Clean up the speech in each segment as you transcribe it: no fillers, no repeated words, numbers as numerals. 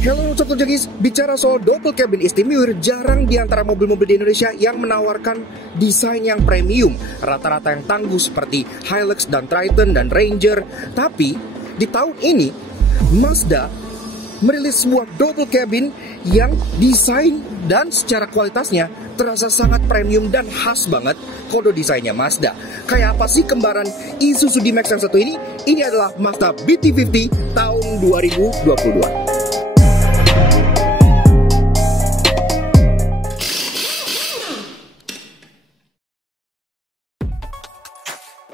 Halo Sobat Jagis, bicara soal double cabin istimewa, jarang di antara mobil-mobil di Indonesia yang menawarkan desain yang premium, rata-rata yang tangguh seperti Hilux dan Triton dan Ranger. Tapi di tahun ini Mazda merilis sebuah double cabin yang desain dan secara kualitasnya terasa sangat premium dan khas banget kode desainnya Mazda. Kayak apa sih kembaran Isuzu D-Max yang satu ini? Ini adalah Mazda BT50 tahun 2022.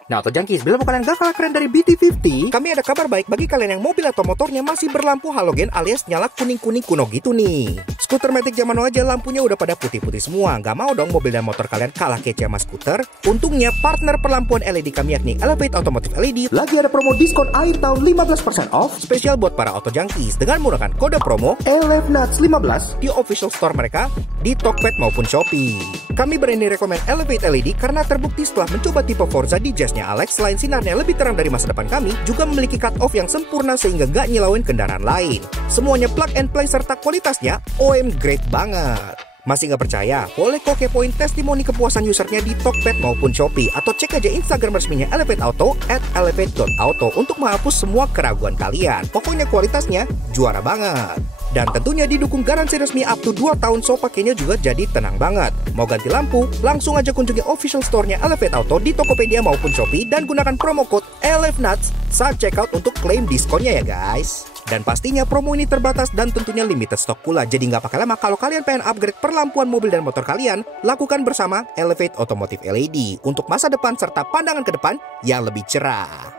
Nah, Auto Junkies, bila kalian gak kalah keren dari BT50, kami ada kabar baik bagi kalian yang mobil atau motornya masih berlampu halogen alias nyala kuning-kuning kuno gitu nih. Skuter Matic zaman now aja lampunya udah pada putih-putih semua. Gak mau dong mobil dan motor kalian kalah kece sama skuter? Untungnya partner perlampuan LED kami yakni Elevate Automotive LED lagi ada promo diskon akhir tahun 15% off spesial buat para Auto Junkies dengan menggunakan kode promo ELEVNUTS15 di official store mereka di Tokped maupun Shopee. Kami berani rekomen Elevate LED karena terbukti setelah mencoba tipe Forza di Jazz-nya Alex, selain sinarnya lebih terang dari masa depan kami, juga memiliki cut-off yang sempurna sehingga gak nyilauin kendaraan lain. Semuanya plug and play serta kualitasnya OM great banget. Masih gak percaya? Boleh kok kepoin testimoni kepuasan usernya di Tokped maupun Shopee, atau cek aja Instagram resminya Elevate Auto @elevate.auto untuk menghapus semua keraguan kalian. Pokoknya kualitasnya juara banget. Dan tentunya didukung garansi resmi up to 2 tahun, so pakainya juga jadi tenang banget. Mau ganti lampu? Langsung aja kunjungi official store-nya Elevate Auto di Tokopedia maupun Shopee dan gunakan promo code ELEVNUTS saat checkout untuk klaim diskonnya ya guys. Dan pastinya promo ini terbatas dan tentunya limited stock pula, jadi nggak pakai lama kalau kalian pengen upgrade perlampuan mobil dan motor kalian, lakukan bersama Elevate Automotive LED untuk masa depan serta pandangan ke depan yang lebih cerah.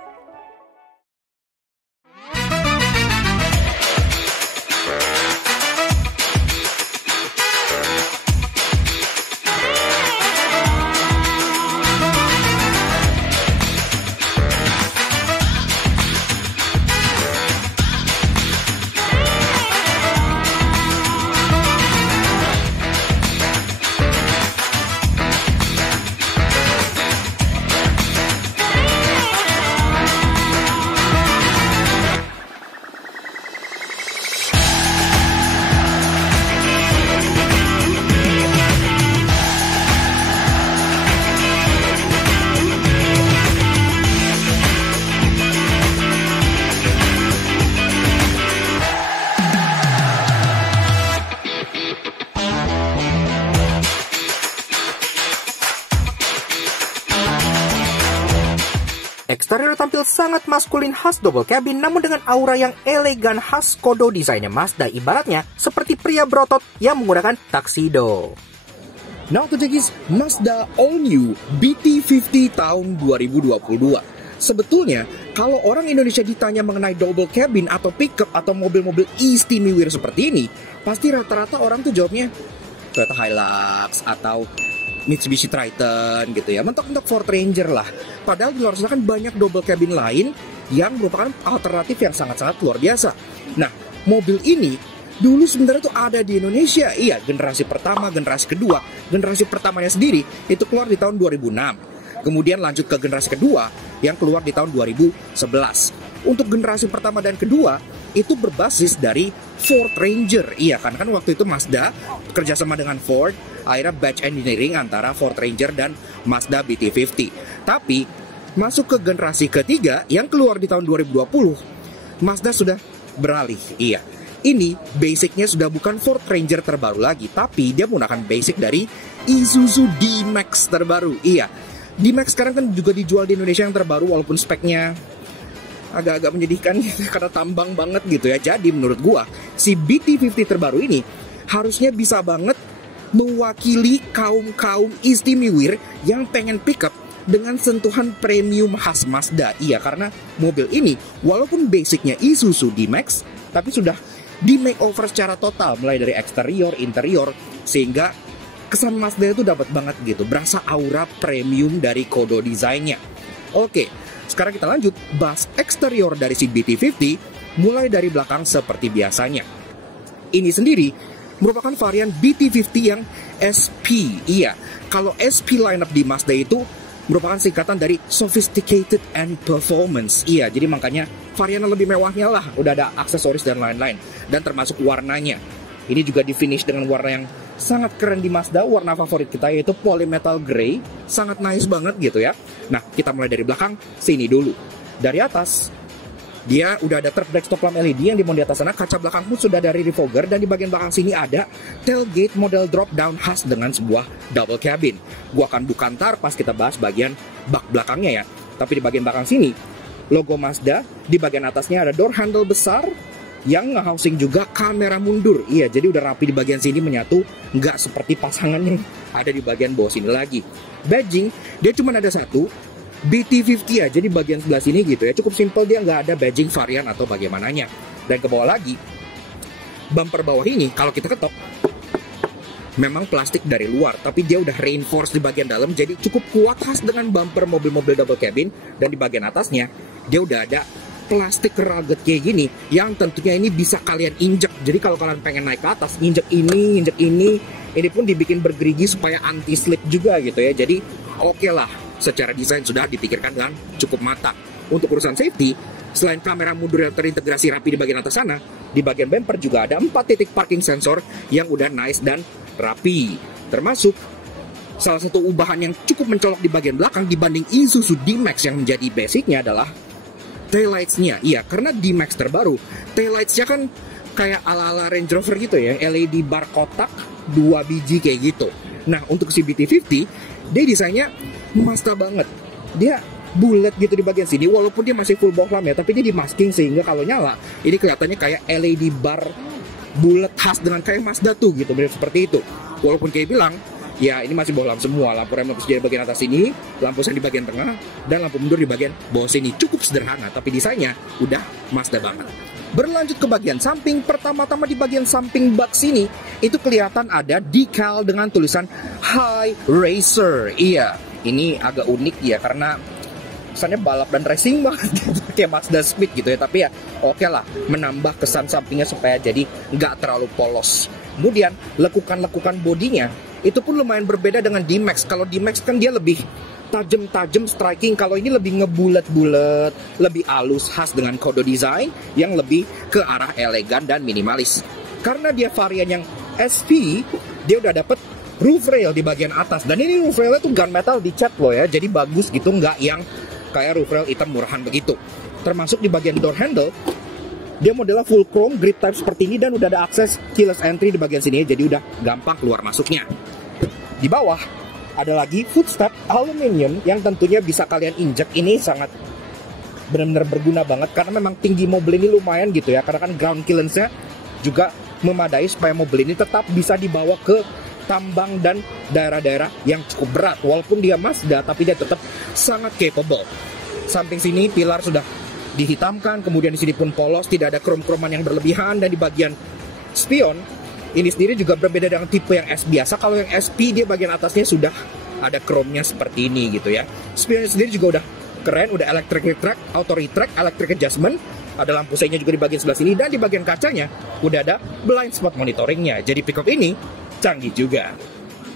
Eksterior tampil sangat maskulin khas double cabin, namun dengan aura yang elegan khas kode desainnya Mazda, ibaratnya seperti pria berotot yang menggunakan tuxedo. Nah, Auto Junkies, Mazda All New BT50 tahun 2022. Sebetulnya, kalau orang Indonesia ditanya mengenai double cabin atau pickup atau mobil-mobil istimewa seperti ini, pasti rata-rata orang tuh jawabnya Toyota Hilux atau Mitsubishi Triton gitu ya, mentok-mentok Ford Ranger lah. Padahal di luar sana kan banyak double cabin lain yang merupakan alternatif yang sangat-sangat luar biasa. Nah, mobil ini dulu sebenarnya tuh ada di Indonesia. Iya, generasi pertama, generasi kedua. Generasi pertamanya sendiri itu keluar di tahun 2006. Kemudian lanjut ke generasi kedua yang keluar di tahun 2011. Untuk generasi pertama dan kedua itu berbasis dari Ford Ranger. Iya, kan waktu itu Mazda kerjasama dengan Ford, akhirnya batch engineering antara Ford Ranger dan Mazda BT50. Tapi masuk ke generasi ketiga yang keluar di tahun 2020, Mazda sudah beralih. Iya, ini basicnya sudah bukan Ford Ranger terbaru lagi, tapi dia menggunakan basic dari Isuzu D-Max terbaru. Iya, D-Max sekarang kan juga dijual di Indonesia yang terbaru, walaupun speknya agak-agak menyedihkan karena tambang banget gitu ya. Jadi menurut gua si BT50 terbaru ini harusnya bisa banget mewakili kaum istimewa yang pengen pickup dengan sentuhan premium khas Mazda. Iya, karena mobil ini walaupun basicnya Isuzu D-Max, tapi sudah di makeover secara total, mulai dari eksterior, interior, sehingga kesan Mazda itu dapat banget gitu, berasa aura premium dari kode desainnya. Oke, sekarang kita lanjut bahas eksterior dari si BT50, mulai dari belakang seperti biasanya. Ini sendiri merupakan varian BT50 yang SP. Iya, kalau SP lineup di Mazda itu merupakan singkatan dari Sophisticated and Performance. Iya, jadi makanya varian lebih mewahnya lah, udah ada aksesoris dan lain-lain. Dan termasuk warnanya. Ini juga di finish dengan warna yang sangat keren di Mazda, warna favorit kita yaitu Polymetal Grey. Sangat nice banget gitu ya. Nah, kita mulai dari belakang, sini dulu. Dari atas, dia udah ada third stop lamp LED yang dimount di atas sana. Kaca belakang pun sudah dari refogger. Dan di bagian belakang sini ada tailgate model drop down khas dengan sebuah double cabin. Gua akan buka ntar pas kita bahas bagian bak belakangnya ya. Tapi di bagian belakang sini, logo Mazda. Di bagian atasnya ada door handle besar yang nge-housing juga kamera mundur. Iya, jadi udah rapi di bagian sini menyatu. Nggak seperti pasangan yang ada di bagian bawah sini lagi. Badging, dia cuma ada satu. BT50 aja di bagian sebelah sini gitu ya. Cukup simple, dia nggak ada badging varian atau bagaimananya. Dan ke bawah lagi, bumper bawah ini kalau kita ketok, memang plastik dari luar, tapi dia udah reinforce di bagian dalam, jadi cukup kuat khas dengan bumper mobil-mobil double cabin. Dan di bagian atasnya, dia udah ada plastik rugged kayak gini, yang tentunya ini bisa kalian injek. Jadi kalau kalian pengen naik ke atas, injek ini pun dibikin bergerigi supaya anti slip juga gitu ya. Jadi oke lah, secara desain sudah dipikirkan dengan cukup matang. Untuk urusan safety, selain kamera mundur yang terintegrasi rapi di bagian atas sana, di bagian bumper juga ada 4 titik parking sensor yang udah nice dan rapi. Termasuk salah satu ubahan yang cukup mencolok di bagian belakang dibanding Isuzu D-Max yang menjadi basicnya adalah taillights-nya. Iya, karena D-Max terbaru, taillights-nya kan kayak ala-ala Range Rover gitu ya, LED bar kotak 2 biji kayak gitu. Nah, untuk si BT50, dia desainnya Mazda banget. Dia bulat gitu di bagian sini, walaupun dia masih full bohlam ya, tapi dia di masking sehingga kalau nyala, ini kelihatannya kayak LED bar bulat khas dengan kayak Mazda tuh gitu, mirip seperti itu. Walaupun kayak bilang, ya ini masih bohlam semua. Lampu rem lampu setir di bagian atas ini, lampu sen di bagian tengah, dan lampu mundur di bagian bawah sini. Cukup sederhana, tapi desainnya udah Mazda banget. Berlanjut ke bagian samping, pertama-tama di bagian samping bak sini, itu kelihatan ada decal dengan tulisan High Racer. Iya, ini agak unik ya, karena kesannya balap dan racing banget kayak Mazda Speed gitu ya. Tapi ya oke lah, menambah kesan sampingnya supaya jadi nggak terlalu polos. Kemudian lekukan-lekukan bodinya itu pun lumayan berbeda dengan D-Max. Kalau D-Max kan dia lebih tajam-tajam striking, kalau ini lebih ngebulet-bulet, lebih halus khas dengan kode design yang lebih ke arah elegan dan minimalis. Karena dia varian yang SP, dia udah dapet roof rail di bagian atas, dan ini roof railnya tuh gunmetal dicat loh ya, jadi bagus gitu, nggak yang kayak roof rail hitam murahan begitu. Termasuk di bagian door handle, dia modelnya full chrome grip type seperti ini, dan udah ada akses keyless entry di bagian sini, jadi udah gampang keluar masuknya. Di bawah ada lagi footstep aluminium yang tentunya bisa kalian injek. Ini sangat benar-benar berguna banget karena memang tinggi mobil ini lumayan gitu ya, karena kan ground clearance-nya juga memadai supaya mobil ini tetap bisa dibawa ke tambang dan daerah-daerah yang cukup berat. Walaupun dia Mazda, tapi dia tetap sangat capable. Samping sini pilar sudah dihitamkan, kemudian di sini pun polos, tidak ada krom-kroman yang berlebihan. Dan di bagian spion ini sendiri juga berbeda dengan tipe yang S biasa. Kalau yang SP dia bagian atasnya sudah ada chrome-nya seperti ini gitu ya. Spionnya sendiri juga udah keren, udah electric retract, auto retract, electric adjustment. Ada lampu seinya juga di bagian sebelah sini, dan di bagian kacanya udah ada blind spot monitoringnya. Jadi pickup ini canggih juga.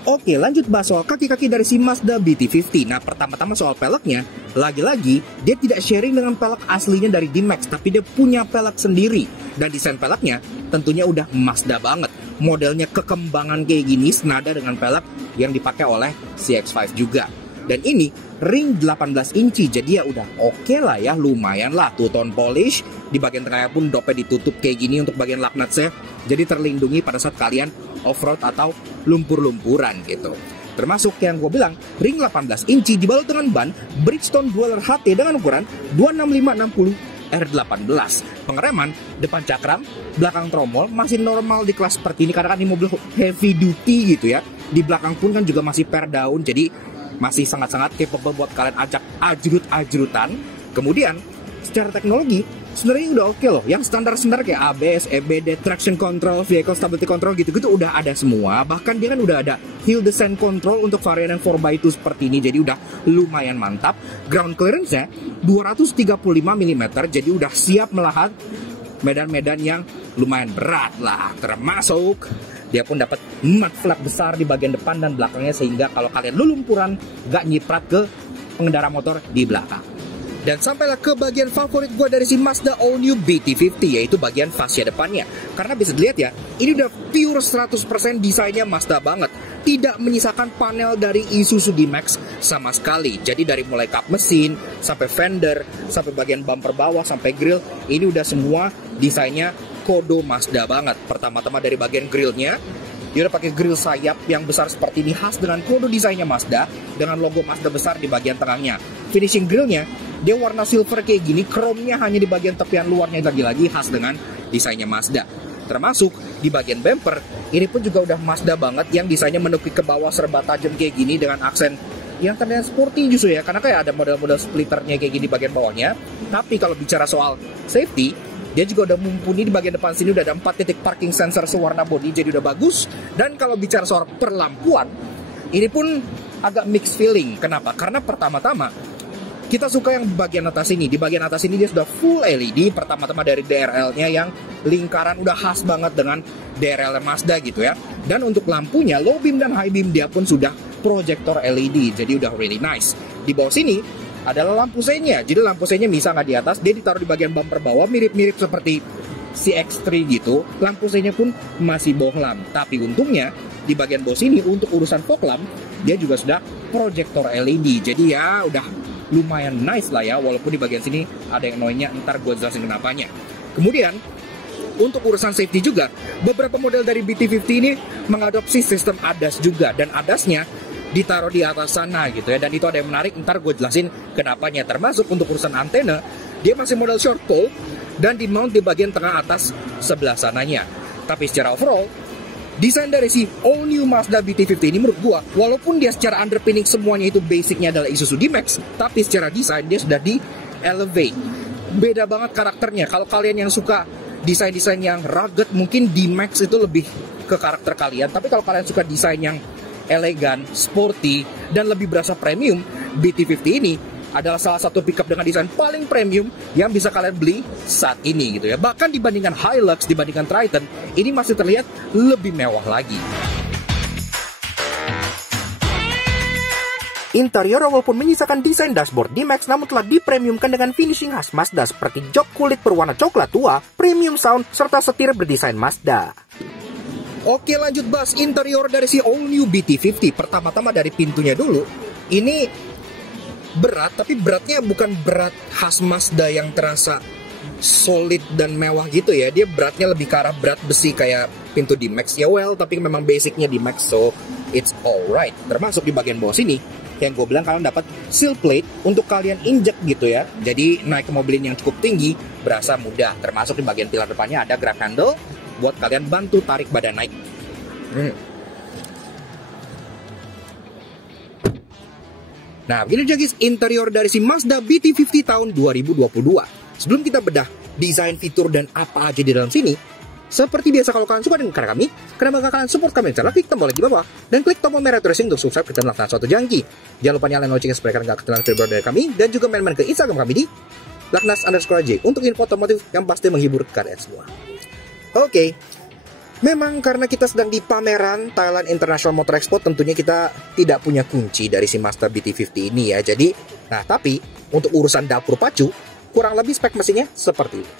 Oke, lanjut bahas soal kaki-kaki dari si Mazda BT50. Nah, pertama-tama soal peleknya, lagi-lagi dia tidak sharing dengan pelek aslinya dari D-Max, tapi dia punya pelek sendiri. Dan desain peleknya tentunya udah Mazda banget. Modelnya kekembangan kayak gini senada dengan pelek yang dipakai oleh CX-5 juga. Dan ini ring 18 inci, jadi ya udah oke lah ya, lumayan lah, two-tone polish. Di bagian tengahnya pun dopnya ditutup kayak gini untuk bagian lug nuts-nya, jadi terlindungi pada saat kalian off-road atau lumpur-lumpuran gitu. Termasuk yang gue bilang, ring 18 inci dibalut dengan ban Bridgestone Dweller HT dengan ukuran 265/60 R18. Pengereman depan cakram, belakang tromol masih normal di kelas seperti ini, karena kan ini mobil heavy duty gitu ya. Di belakang pun kan juga masih per daun, jadi masih sangat-sangat capable buat kalian ajak ajrut-ajrutan. Kemudian secara teknologi sebenarnya udah oke loh. Yang standar-standar kayak ABS, EBD, traction control, vehicle stability control gitu-gitu udah ada semua. Bahkan dia kan udah ada hill descent control untuk varian yang 4x2 seperti ini, jadi udah lumayan mantap. Ground clearance-nya 235 mm, jadi udah siap melahat medan-medan yang lumayan berat lah. Termasuk dia pun dapat mud flap besar di bagian depan dan belakangnya, sehingga kalau kalian lulumpuran gak nyiprat ke pengendara motor di belakang. Dan sampailah ke bagian favorit gue dari si Mazda All New BT50, yaitu bagian fascia depannya. Karena bisa dilihat ya, ini udah pure 100% desainnya Mazda banget. Tidak menyisakan panel dari Isuzu D-Max sama sekali. Jadi dari mulai kap mesin, sampai fender, sampai bagian bumper bawah, sampai grill, ini udah semua desainnya Kodo Mazda banget. Pertama-tama dari bagian grillnya, dia udah pakai grill sayap yang besar seperti ini, khas dengan Kodo desainnya Mazda, dengan logo Mazda besar di bagian tengahnya. Finishing grillnya, dia warna silver kayak gini, chrome-nya hanya di bagian tepian luarnya, lagi-lagi khas dengan desainnya Mazda. Termasuk di bagian bumper, ini pun juga udah Mazda banget, yang desainnya menukik ke bawah serba tajam kayak gini dengan aksen yang terlihat sporty justru ya, karena kayak ada model-model splitternya kayak gini bagian bawahnya. Tapi kalau bicara soal safety, dia juga udah mumpuni di bagian depan sini, udah ada 4 titik parking sensor sewarna body, jadi udah bagus. Dan kalau bicara soal perlampuan, ini pun agak mixed feeling. Kenapa? Karena pertama-tama kita suka yang bagian atas ini. Di bagian atas ini dia sudah full LED. Pertama-tama dari DRL-nya yang lingkaran udah khas banget dengan DRL Mazda gitu ya. Dan untuk lampunya, low beam dan high beam dia pun sudah proyektor LED. Jadi udah really nice. Di bawah sini adalah lampu senya. Jadi lampu senya bisa nggak di atas, dia ditaruh di bagian bumper bawah, mirip-mirip seperti CX-3 gitu. Lampu senya pun masih bohlam. Tapi untungnya di bagian bawah sini untuk urusan fog lamp, dia juga sudah proyektor LED. Jadi ya udah lumayan nice lah ya, walaupun di bagian sini ada yang annoying-nya, ntar gue jelasin kenapanya. Kemudian untuk urusan safety juga, beberapa model dari BT50 ini mengadopsi sistem ADAS juga, dan ADAS-nya ditaruh di atas sana gitu ya. Dan itu ada yang menarik, ntar gue jelasin kenapanya. Termasuk untuk urusan antena, dia masih model short pole dan di mount di bagian tengah atas sebelah sananya. Tapi secara overall, desain dari si All New Mazda BT50 ini menurut gua, walaupun dia secara underpinning semuanya itu basicnya adalah Isuzu D-Max, tapi secara desain dia sudah di elevate. Beda banget karakternya. Kalau kalian yang suka desain-desain yang rugged, mungkin D-Max itu lebih ke karakter kalian. Tapi kalau kalian suka desain yang elegan, sporty, dan lebih berasa premium, BT50 ini adalah salah satu pickup dengan desain paling premium yang bisa kalian beli saat ini gitu ya. Bahkan dibandingkan Hilux, dibandingkan Triton, ini masih terlihat lebih mewah lagi. Interior walaupun menyisakan desain dashboard D-Max, namun telah dipremiumkan dengan finishing khas Mazda seperti jok kulit berwarna coklat tua, premium sound, serta setir berdesain Mazda. Oke, lanjut bahas interior dari si All New BT50. Pertama-tama dari pintunya dulu. Ini berat, tapi beratnya bukan berat khas Mazda yang terasa solid dan mewah gitu ya. Dia beratnya lebih ke arah berat besi kayak pintu D-Max ya, well, tapi memang basicnya D-Max, so it's alright. Termasuk di bagian bawah sini, yang gue bilang kalian dapat seal plate untuk kalian injek gitu ya. Jadi naik ke mobil yang cukup tinggi berasa mudah. Termasuk di bagian pilar depannya ada grab handle buat kalian bantu tarik badan naik. Nah, begini aja guys interior dari si Mazda BT50 tahun 2022. Sebelum kita bedah desain, fitur, dan apa aja di dalam sini, seperti biasa kalau kalian suka dengan karya kami, kenapa kalian support kami? Cara klik tombol like di bawah dan klik tombol merah tracing untuk subscribe kita melakukan suatu janji. Jangan lupa nyalain loncengnya supaya kalian gak ketinggalan video dari kami, dan juga main-main ke Instagram kami di laknas_j untuk info otomotif yang pasti menghibur kalian semua. Oke. Memang karena kita sedang di pameran Thailand International Motor Expo, tentunya kita tidak punya kunci dari si Mazda BT50 ini ya. Jadi, tapi untuk urusan dapur pacu, kurang lebih spek mesinnya seperti ini.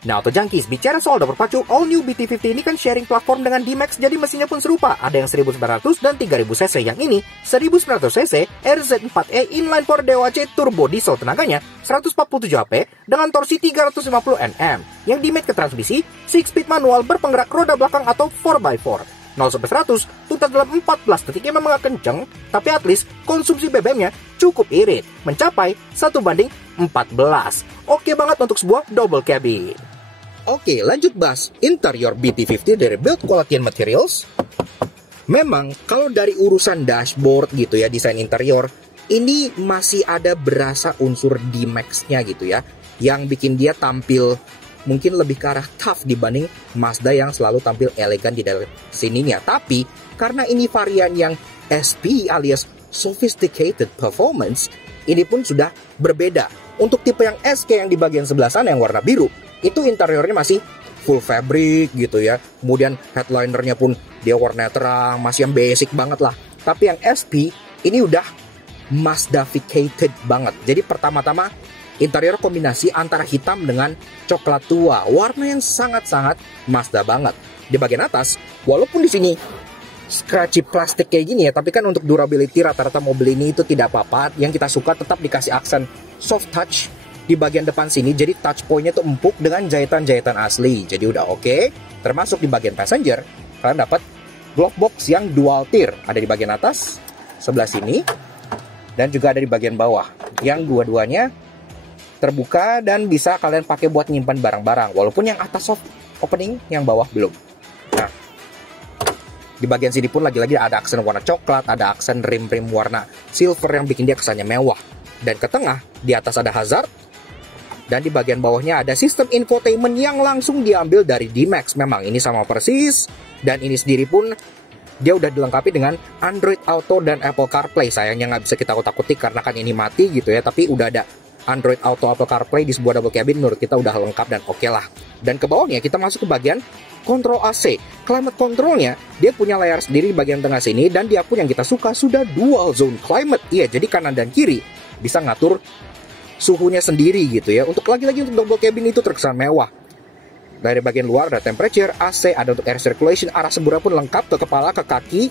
Nah, Auto Junkies, bicara soal dapur pacu, All New BT50 ini kan sharing platform dengan D-Max, jadi mesinnya pun serupa. Ada yang 1900 dan 3000 cc, yang ini 1900 cc RZ4E inline 4 DOHC turbo diesel, tenaganya 147 HP dengan torsi 350 Nm, yang dimate ke transmisi 6-speed manual berpenggerak roda belakang atau 4x4. 0-100 tuntas dalam 14 detik, yang memang agak kenceng, tapi at least konsumsi BBM-nya cukup irit, mencapai 1:14. Oke banget untuk sebuah double cabin. Oke, lanjut bahas interior BT50 dari build quality and materials. Memang kalau dari urusan dashboard gitu ya, desain interior, ini masih ada berasa unsur D-Max-nya gitu ya, yang bikin dia tampil mungkin lebih ke arah tough dibanding Mazda yang selalu tampil elegan di dalam sininya. Tapi karena ini varian yang SP alias sophisticated performance, ini pun sudah berbeda. Untuk tipe yang SK yang di bagian sebelah sana yang warna biru, itu interiornya masih full fabric gitu ya. Kemudian headlinernya pun dia warna terang, masih yang basic banget lah. Tapi yang SP ini udah Mazdaficated banget. Jadi pertama-tama interior kombinasi antara hitam dengan coklat tua, warna yang sangat-sangat Mazda banget. Di bagian atas, walaupun di sini scratchy plastik kayak gini ya, tapi kan untuk durability rata-rata mobil ini itu tidak apa-apa. Yang kita suka tetap dikasih aksen soft touch di bagian depan sini, jadi touch point-nya tuh empuk dengan jahitan-jahitan asli. Jadi udah oke. Termasuk di bagian passenger, kalian dapat glove box yang dual tier, ada di bagian atas sebelah sini dan juga ada di bagian bawah, yang dua-duanya terbuka dan bisa kalian pakai buat nyimpan barang-barang. Walaupun yang atas soft opening, yang bawah belum. Nah, di bagian sini pun lagi-lagi ada aksen warna coklat, ada aksen rim-rim warna silver yang bikin dia kesannya mewah. Dan ke tengah, di atas ada hazard, dan di bagian bawahnya ada sistem infotainment yang langsung diambil dari D-Max. Memang ini sama persis, dan ini sendiri pun dia udah dilengkapi dengan Android Auto dan Apple CarPlay. Sayangnya nggak bisa kita utak-utik karena kan ini mati gitu ya, tapi udah ada Android Auto, Apple CarPlay di sebuah double cabin, menurut kita udah lengkap dan oke lah. Dan ke bawahnya kita masuk ke bagian kontrol AC. Climate controlnya dia punya layar sendiri di bagian tengah sini, dan dia pun yang kita suka sudah dual zone climate. Iya, jadi kanan dan kiri bisa ngatur suhunya sendiri gitu ya. Untuk lagi-lagi untuk double cabin itu terkesan mewah. Dari bagian luar ada temperature, AC, ada untuk air circulation, arah semburan pun lengkap ke kepala, ke kaki,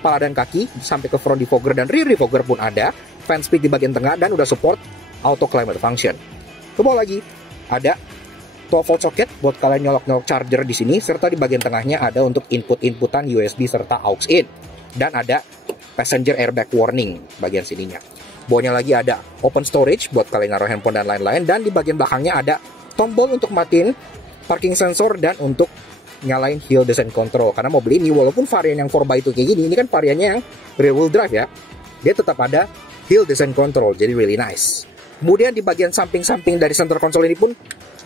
kepala dan kaki, sampai ke front defogger dan rear defogger pun ada. Fan speed di bagian tengah dan udah support auto climate function. Ke bawah lagi ada 12 volt socket buat kalian nyolok-nyolok charger di sini, serta di bagian tengahnya ada untuk inputan USB serta aux in, dan ada passenger airbag warning bagian sininya. Bawahnya lagi ada open storage buat kalian naruh handphone dan lain-lain, dan di bagian belakangnya ada tombol untuk matiin parking sensor dan untuk nyalain hill descent control. Karena mobil ini walaupun varian yang 4x2 kayak gini, ini kan variannya yang rear wheel drive ya, dia tetap ada hill descent control, jadi really nice. Kemudian di bagian samping-samping dari center console ini pun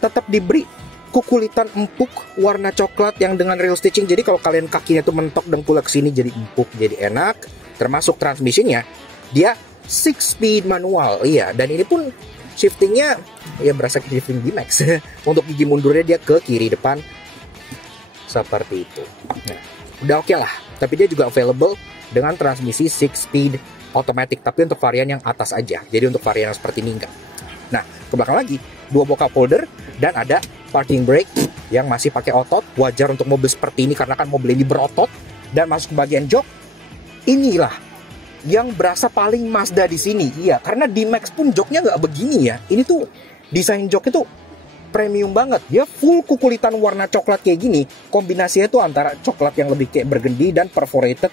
tetap diberi kukulitan empuk warna coklat yang dengan real stitching. Jadi kalau kalian kakinya tuh mentok dengkulnya ke sini jadi empuk, jadi enak. Termasuk transmisinya, dia 6-speed manual. Iya, dan ini pun shiftingnya ya berasa shifting D-Max. Untuk gigi mundurnya dia ke kiri depan seperti itu. Nah, udah oke lah. Tapi dia juga available dengan transmisi 6-speed automatic, tapi untuk varian yang atas aja. Jadi untuk varian yang seperti ini enggak. Nah, ke belakang lagi, 2 buah cup holder dan ada parking brake yang masih pakai otot. Wajar untuk mobil seperti ini karena kan mobil ini berotot. Dan masuk ke bagian jok, inilah yang berasa paling Mazda di sini. Iya, karena D-Max pun joknya nggak begini ya. Ini tuh desain joknya tuh premium banget. Dia full kukulitan warna coklat kayak gini. Kombinasinya tuh antara coklat yang lebih kayak burgundy dan perforated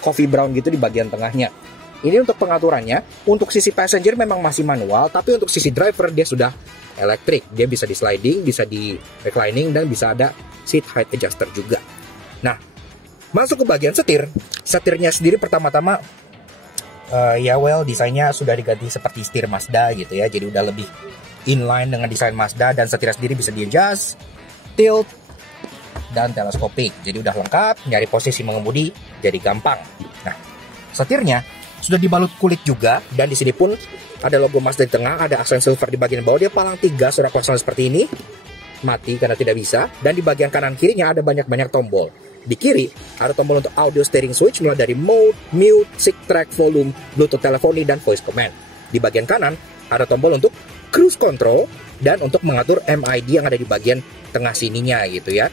coffee brown gitu di bagian tengahnya. Ini untuk pengaturannya. Untuk sisi passenger memang masih manual, tapi untuk sisi driver dia sudah elektrik. Dia bisa di sliding, bisa di reclining, dan bisa ada seat height adjuster juga. Nah, masuk ke bagian setir. Setirnya sendiri pertama-tama desainnya sudah diganti seperti setir Mazda gitu ya. Jadi udah lebih inline dengan desain Mazda, dan setirnya sendiri bisa di adjust, tilt, dan teleskopik. Jadi udah lengkap, nyari posisi mengemudi jadi gampang. Nah, setirnya sudah dibalut kulit juga, dan di sini pun ada logo Mazda di tengah, ada aksen silver di bagian bawah. Dia palang 3 surat klakson seperti ini, mati karena tidak bisa. Dan di bagian kanan kirinya ada banyak-banyak tombol. Di kiri ada tombol untuk audio steering switch, mulai dari mode, mute, sync track, volume, bluetooth teleponi, dan voice command. Di bagian kanan ada tombol untuk cruise control dan untuk mengatur MID yang ada di bagian tengah sininya gitu ya.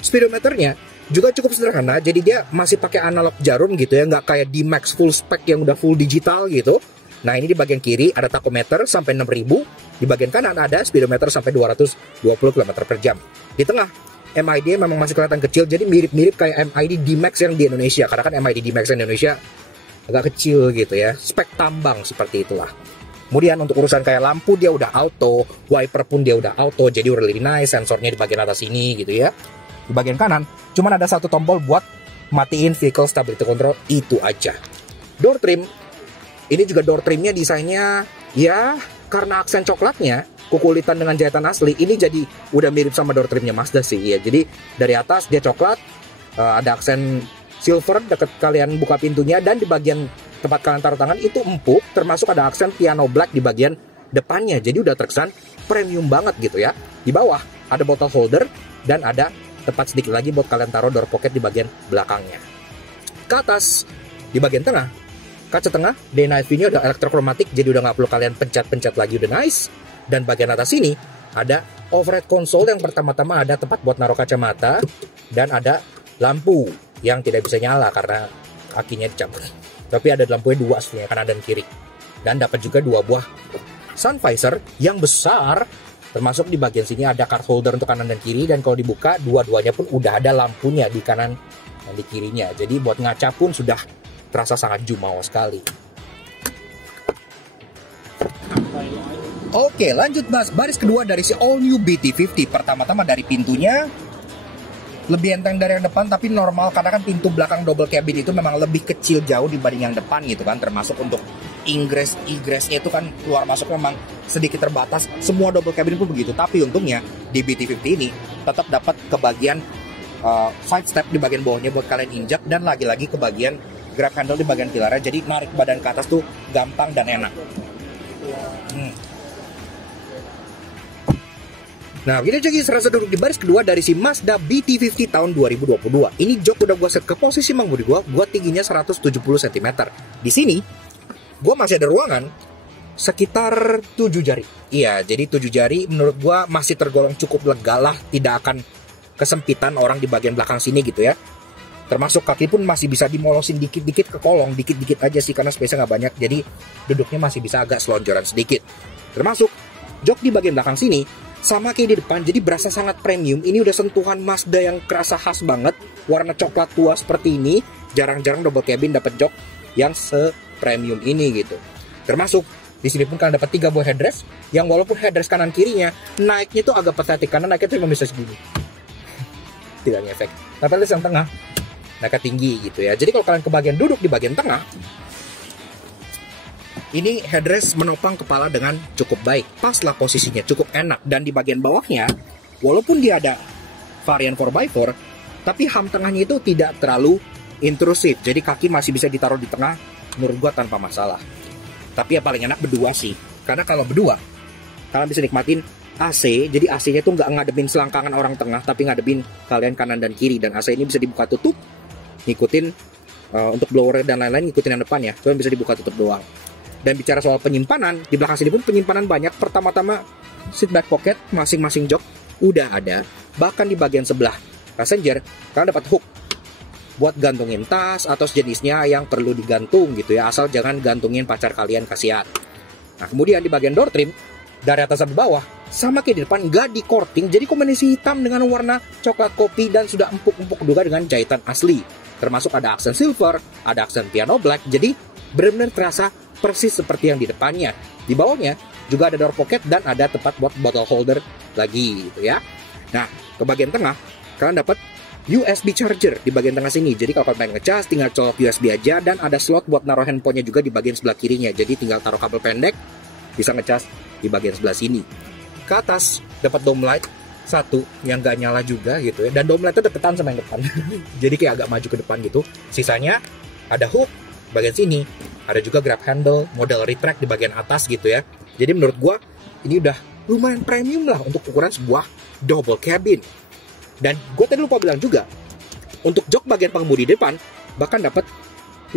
Speedometernya juga cukup sederhana, jadi dia masih pakai analog jarum gitu ya, nggak kayak D-Max full spec yang udah full digital gitu. Nah, ini di bagian kiri ada tachometer sampai 6000, di bagian kanan ada speedometer sampai 220 km per jam. Di tengah MID memang masih kelihatan kecil, jadi mirip-mirip kayak MID D-Max yang di Indonesia, karena kan MID D-Max yang di Indonesia agak kecil gitu ya, spek tambang seperti itulah. Kemudian untuk urusan kayak lampu dia udah auto, wiper pun dia udah auto, jadi really nice, sensornya di bagian atas ini gitu ya. Di bagian kanan cuman ada satu tombol buat matiin vehicle stability control, itu aja. Door trim, ini juga door trimnya desainnya ya karena aksen coklatnya, kukulitan dengan jahitan asli, ini jadi udah mirip sama door trimnya Mazda sih ya. Jadi dari atas dia coklat, ada aksen silver deket kalian buka pintunya, dan di bagian tempat kalian taruh tangan itu empuk, termasuk ada aksen piano black di bagian depannya. Jadi udah terkesan premium banget gitu ya. Di bawah ada bottle holder dan ada tempat sedikit lagi buat kalian taruh door pocket di bagian belakangnya. Ke atas, di bagian tengah, Kaca tengah D9 ini udah elektrokromatik, jadi udah nggak perlu kalian pencet-pencet lagi, udah nice. Dan bagian atas ini ada overhead console yang pertama-tama ada tempat buat naruh kacamata, dan ada lampu yang tidak bisa nyala karena kakinya dicabut. Tapi ada lampunya dua aslinya, kanan dan kiri. Dan dapat juga dua buah sun visor yang besar, termasuk di bagian sini ada card holder untuk kanan dan kiri, dan kalau dibuka dua-duanya pun udah ada lampunya di kanan dan di kirinya. Jadi buat ngaca pun sudah terasa sangat jumawa sekali. Oke, lanjut bahas baris kedua dari si all new BT50. Pertama-tama dari pintunya, lebih enteng dari yang depan, tapi normal karena kan pintu belakang double cabin itu memang lebih kecil jauh dibanding yang depan gitu kan. Termasuk untuk egressnya itu kan keluar masuk memang sedikit terbatas. Semua double cabin pun begitu. Tapi untungnya di BT50 ini tetap dapat kebagian side step di bagian bawahnya buat kalian injak, dan lagi-lagi ke bagian grab handle di bagian pilarnya. Jadi narik badan ke atas tuh gampang dan enak. Nah, begini jadi serasa duduk di baris kedua dari si Mazda BT50 tahun 2022. Ini jok udah gue set ke posisi mengemudi gue tingginya 170 cm. Di sini, gue masih ada ruangan sekitar 7 jari. Iya, jadi 7 jari menurut gue masih tergolong cukup lega lah. Tidak akan kesempitan orang di bagian belakang sini gitu ya. Termasuk kaki pun masih bisa dimolosin dikit-dikit ke kolong. Dikit-dikit aja sih karena space-nya nggak banyak. Jadi duduknya masih bisa agak selonjoran sedikit. Termasuk jok di bagian belakang sini sama kayak di depan, jadi berasa sangat premium. Ini udah sentuhan Mazda yang kerasa khas banget, warna coklat tua seperti ini. Jarang-jarang double cabin dapat jok yang se-premium ini gitu. Termasuk di sini pun kalian dapat 3 buah headrest, yang walaupun headrest kanan kirinya naiknya tuh agak patetik karena naiknya tuh cuma bisa segini. Tidak ngefek. Tapi yang tengah naiknya tinggi gitu ya. Jadi kalau kalian ke bagian duduk di bagian tengah, ini headrest menopang kepala dengan cukup baik. Pas lah posisinya, cukup enak. Dan di bagian bawahnya, walaupun dia ada varian 4x4, tapi ham tengahnya itu tidak terlalu intrusif. Jadi kaki masih bisa ditaruh di tengah, menurut gua tanpa masalah. Tapi ya paling enak berdua sih. Karena kalau berdua, kalian bisa nikmatin AC. Jadi AC-nya tuh nggak ngadepin selangkangan orang tengah, tapi ngadepin kalian kanan dan kiri. Dan AC ini bisa dibuka tutup, ngikutin untuk blower dan lain-lain, ngikutin yang depan ya. Cuma bisa dibuka tutup doang. Dan bicara soal penyimpanan, di belakang sini pun penyimpanan banyak. Pertama-tama seat back pocket masing-masing jok udah ada. Bahkan di bagian sebelah passenger, kalian dapat hook buat gantungin tas atau sejenisnya yang perlu digantung gitu ya. Asal jangan gantungin pacar kalian, kasihan. Nah, kemudian di bagian door trim, dari atas sampai bawah, sama kayak di depan, nggak di coating. Jadi kombinasi hitam dengan warna coklat kopi dan sudah empuk-empuk juga dengan jahitan asli. Termasuk ada aksen silver, ada aksen piano black. Jadi benar-benar terasa persis seperti yang di depannya. Di bawahnya juga ada door pocket dan ada tempat buat bottle holder lagi gitu ya. Nah, ke bagian tengah kalian dapat USB charger di bagian tengah sini. Jadi kalau kalian pengen ngecas tinggal colok USB aja, dan ada slot buat naruh handphonenya juga di bagian sebelah kirinya. Jadi tinggal taruh kabel pendek, bisa ngecas di bagian sebelah sini. Ke atas dapat dome light satu yang gak nyala juga gitu ya. Dan dome lightnya deketan sama yang depan. Jadi kayak agak maju ke depan gitu. Sisanya ada hook bagian sini. Ada juga grab handle, model retract di bagian atas gitu ya. Jadi menurut gua ini udah lumayan premium lah untuk ukuran sebuah double cabin. Dan gua tadi lupa bilang juga, untuk jok bagian pengemudi depan bahkan dapat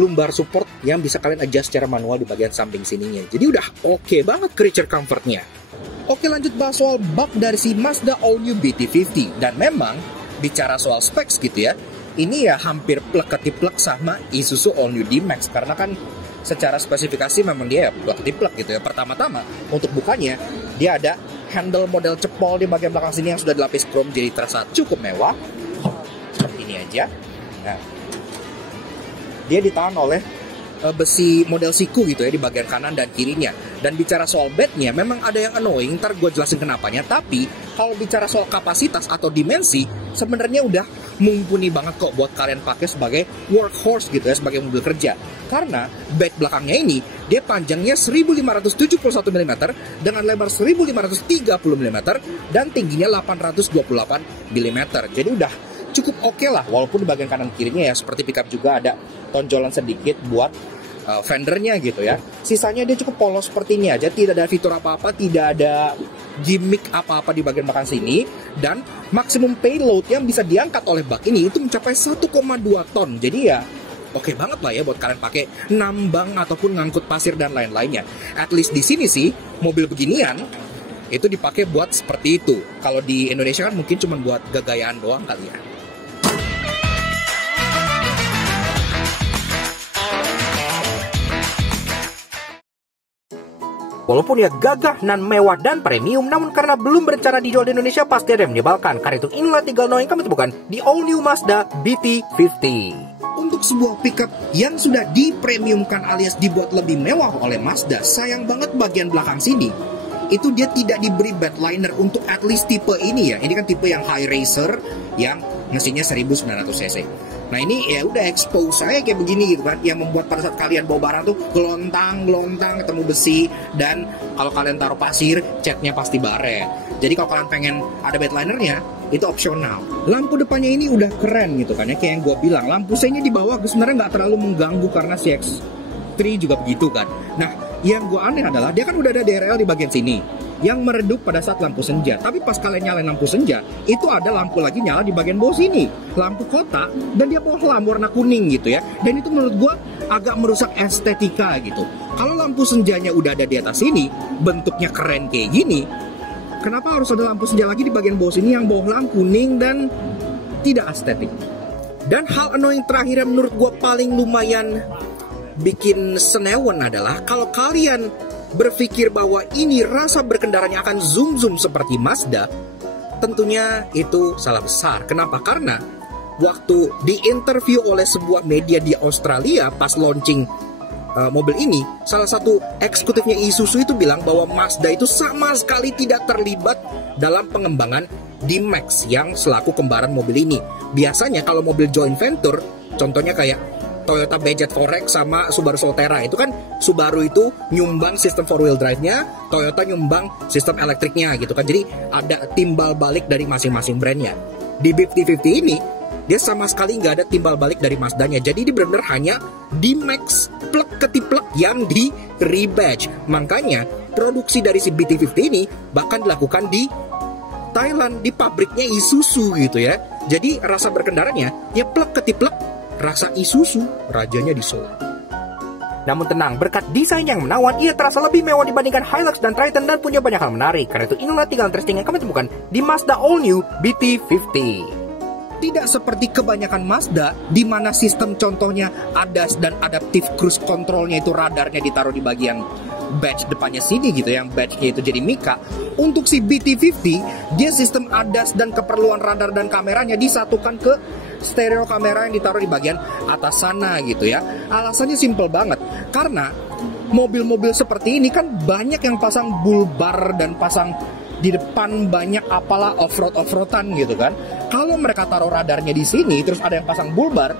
lumbar support yang bisa kalian adjust secara manual di bagian samping sininya. Jadi udah oke banget creature comfortnya. Oke, lanjut bahas soal bak dari si Mazda All New BT50. Dan memang bicara soal specs gitu ya, ini ya hampir plek-ketiplek sama Isuzu All New D-Max. Karena kan secara spesifikasi memang dia ya plek-ketiplek gitu ya. Pertama-tama untuk bukanya, dia ada handle model cepol di bagian belakang sini yang sudah dilapis chrome, jadi terasa cukup mewah. Seperti ini aja. Nah, dia ditahan oleh besi model siku gitu ya di bagian kanan dan kirinya. Dan bicara soal bednya, memang ada yang annoying, ntar gue jelasin kenapanya. Tapi kalau bicara soal kapasitas atau dimensi, sebenarnya udah mumpuni banget kok buat kalian pakai sebagai workhorse gitu ya, sebagai mobil kerja. Karena bed belakangnya ini, dia panjangnya 1571 mm dengan lebar 1530 mm dan tingginya 828 mm. Jadi udah cukup oke lah, walaupun di bagian kanan kirinya ya seperti pickup juga ada tonjolan sedikit buat fendernya gitu ya. Sisanya dia cukup polos seperti ini aja, tidak ada fitur apa-apa, tidak ada gimmick apa-apa di bagian belakang sini. Dan maksimum payload yang bisa diangkat oleh bak ini itu mencapai 1,2 ton. Jadi ya oke banget lah ya buat kalian pakai nambang ataupun ngangkut pasir dan lain-lainnya. At least di sini sih mobil beginian itu dipakai buat seperti itu. Kalau di Indonesia kan mungkin cuma buat gagayaan doang kali ya. Walaupun ya gagah nan mewah dan premium, namun karena belum berencana dijual di Indonesia, pasti ada yang menyebalkan. Karena itu inilah 3 hal yang kami temukan di All New Mazda BT50. Untuk sebuah pickup yang sudah dipremiumkan alias dibuat lebih mewah oleh Mazda, sayang banget bagian belakang sini itu dia tidak diberi bedliner untuk at least tipe ini ya. Ini kan tipe yang high racer yang mesinnya 1900 cc. Nah ini ya udah expose saya kayak begini gitu kan, yang membuat pada saat kalian bawa barang tuh gelontang ketemu besi, dan kalau kalian taruh pasir catnya pasti baret. Jadi kalau kalian pengen ada bedlinernya itu opsional. Lampu depannya ini udah keren gitu kan ya, kayak yang gue bilang lampu senya di bawah sebenarnya nggak terlalu mengganggu karena CX-3 juga begitu kan. Nah yang gue aneh adalah dia kan udah ada DRL di bagian sini yang meredup pada saat lampu senja. Tapi pas kalian nyalain lampu senja, itu ada lampu lagi nyala di bagian bawah sini, lampu kota, dan dia bawa lampu warna kuning gitu ya. Dan itu menurut gue agak merusak estetika gitu. Kalau lampu senjanya udah ada di atas sini, bentuknya keren kayak gini, kenapa harus ada lampu senja lagi di bagian bawah sini yang bawa lampu kuning dan tidak estetik? Dan hal annoying terakhir yang menurut gue paling lumayan bikin senewan adalah kalau kalian berpikir bahwa ini rasa berkendaranya akan zoom seperti Mazda, tentunya itu salah besar. Kenapa? Karena waktu diinterview oleh sebuah media di Australia pas launching mobil ini, salah satu eksekutifnya Isuzu itu bilang bahwa Mazda itu sama sekali tidak terlibat dalam pengembangan D-Max yang selaku kembaran mobil ini. Biasanya kalau mobil joint venture, contohnya kayak Toyota BZ4X sama Subaru Solterra, itu kan Subaru itu nyumbang sistem 4-wheel drive-nya, Toyota nyumbang sistem elektriknya gitu kan. Jadi ada timbal balik dari masing-masing brandnya. Di BT50 ini dia sama sekali nggak ada timbal balik dari Mazdanya. Jadi ini benar-benar hanya D-Max plek ketiplek yang di rebadge. Makanya produksi dari si BT50 ini bahkan dilakukan di Thailand, di pabriknya Isuzu gitu ya. Jadi rasa berkendaranya ya plek ketiplek rasa Isuzu, rajanya di Seoul. Namun tenang, berkat desain yang menawan, ia terasa lebih mewah dibandingkan Hilux dan Triton dan punya banyak hal menarik. Karena itu inilah 3 hal interesting yang kami temukan di Mazda All New BT50. Tidak seperti kebanyakan Mazda, di mana sistem contohnya ADAS dan Adaptive Cruise Control-nya itu radarnya ditaruh di bagian badge depannya sini gitu, yang badge-nya itu jadi Mika. Untuk si BT50, dia sistem ADAS dan keperluan radar dan kameranya disatukan ke stereo kamera yang ditaruh di bagian atas sana gitu ya. Alasannya simple banget, karena mobil-mobil seperti ini kan banyak yang pasang bulbar dan pasang di depan banyak apalah off-roadan gitu kan. Kalau mereka taruh radarnya di sini terus ada yang pasang bulbar,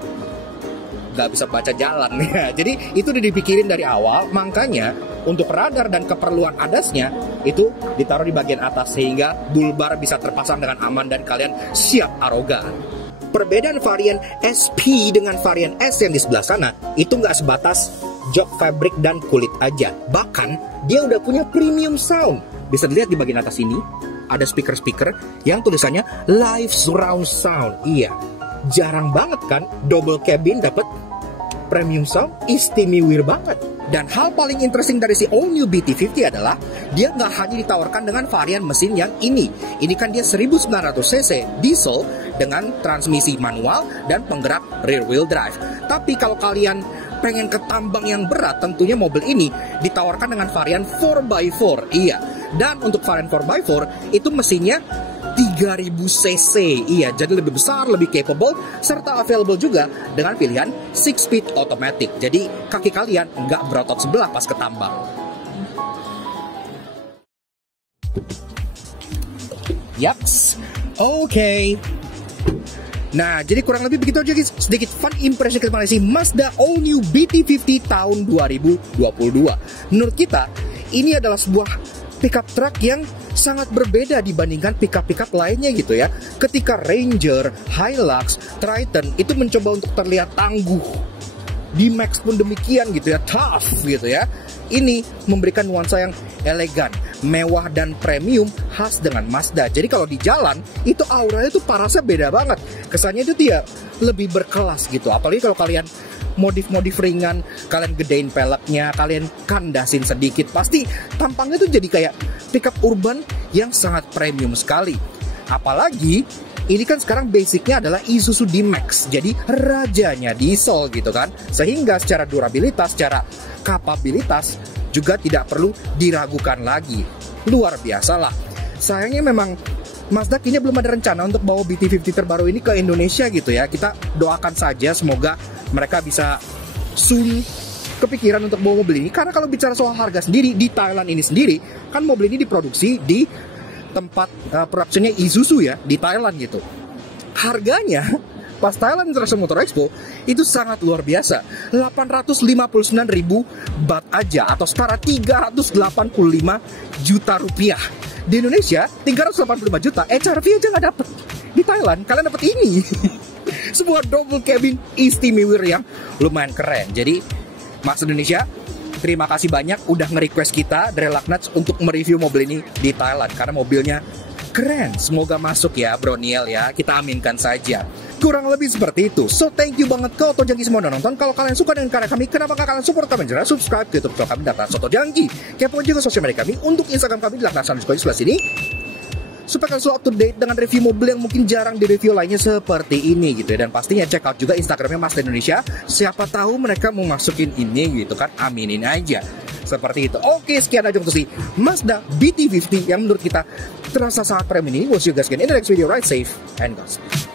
nggak bisa baca jalan ya. Jadi itu udah dipikirin dari awal, makanya untuk radar dan keperluan ADAS-nya itu ditaruh di bagian atas sehingga bulbar bisa terpasang dengan aman dan kalian siap arogan. Perbedaan varian SP dengan varian S yang di sebelah sana itu nggak sebatas jok fabric dan kulit aja. Bahkan dia udah punya premium sound. Bisa dilihat di bagian atas ini ada speaker-speaker yang tulisannya Live Surround Sound. Iya, jarang banget kan double cabin dapat premium sound, istimewa banget. Dan hal paling interesting dari si All New BT50 adalah dia nggak hanya ditawarkan dengan varian mesin yang ini. Ini kan dia 1900 cc diesel dengan transmisi manual dan penggerak rear wheel drive. Tapi kalau kalian pengen ke tambang yang berat, tentunya mobil ini ditawarkan dengan varian 4x4. Iya, dan untuk varian 4x4 itu mesinnya 3000 cc. Iya, jadi lebih besar, lebih capable, serta available juga dengan pilihan 6-speed automatic. Jadi kaki kalian nggak berotot sebelah pas ke tambang. Yaps, oke. Nah, jadi kurang lebih begitu aja guys. Sedikit fun impression kita mengenai Mazda All New BT50 tahun 2022. Menurut kita, ini adalah sebuah pickup truck yang sangat berbeda dibandingkan pickup-pickup lainnya gitu ya. Ketika Ranger, Hilux, Triton itu mencoba untuk terlihat tangguh, D-Max pun demikian gitu ya, tough gitu ya. Ini memberikan nuansa yang elegan, mewah dan premium khas dengan Mazda. Jadi kalau di jalan itu auranya tuh parasnya beda banget. Kesannya itu dia lebih berkelas gitu. Apalagi kalau kalian modif-modif ringan, kalian gedein peleknya, kalian kandasin sedikit, pasti tampangnya tuh jadi kayak pickup urban yang sangat premium sekali. Apalagi ini kan sekarang basicnya adalah Isuzu D-Max, jadi rajanya diesel gitu kan, sehingga secara durabilitas, secara kapabilitas juga tidak perlu diragukan lagi. Luar biasa lah. Sayangnya memang Mazda kini belum ada rencana untuk bawa BT50 terbaru ini ke Indonesia gitu ya. Kita doakan saja semoga mereka bisa soon kepikiran untuk bawa mobil ini. Karena kalau bicara soal harga sendiri, di Thailand ini sendiri, kan mobil ini diproduksi di tempat produksinya Isuzu ya, di Thailand gitu. Harganya pas Thailand International Motor Expo itu sangat luar biasa, 859.000 baht aja, atau setara 385 juta rupiah. Di Indonesia 385 juta, HRV aja nggak dapet. Di Thailand kalian dapet ini. Sebuah double cabin istimewa yang lumayan keren. Jadi Mas Indonesia, terima kasih banyak udah nge-request kita dari Lucknuts untuk mereview mobil ini di Thailand, karena mobilnya keren. Semoga masuk ya Bro Niel ya, kita aminkan saja. Kurang lebih seperti itu. So thank you banget ke Soto Jangki semua udah nonton. Kalau kalian suka dengan karya kami, kenapa gak kalian support kami? Jangan subscribe ke YouTube channel kami Data Soto Jangki. Kepoin juga sosial media kami. Untuk Instagram kami di Lucknuts di sebelah sini, supaya kalian selalu up to date dengan review mobil yang mungkin jarang direview lainnya seperti ini gitu ya. Dan pastinya check out juga Instagramnya Mazda Indonesia. Siapa tahu mereka mau masukin ini gitu kan, aminin aja. Seperti itu. Oke, sekian aja untuk si Mazda BT50 yang menurut kita terasa sangat premium ini. We'll see you guys again in the next video. Ride safe and godspeed.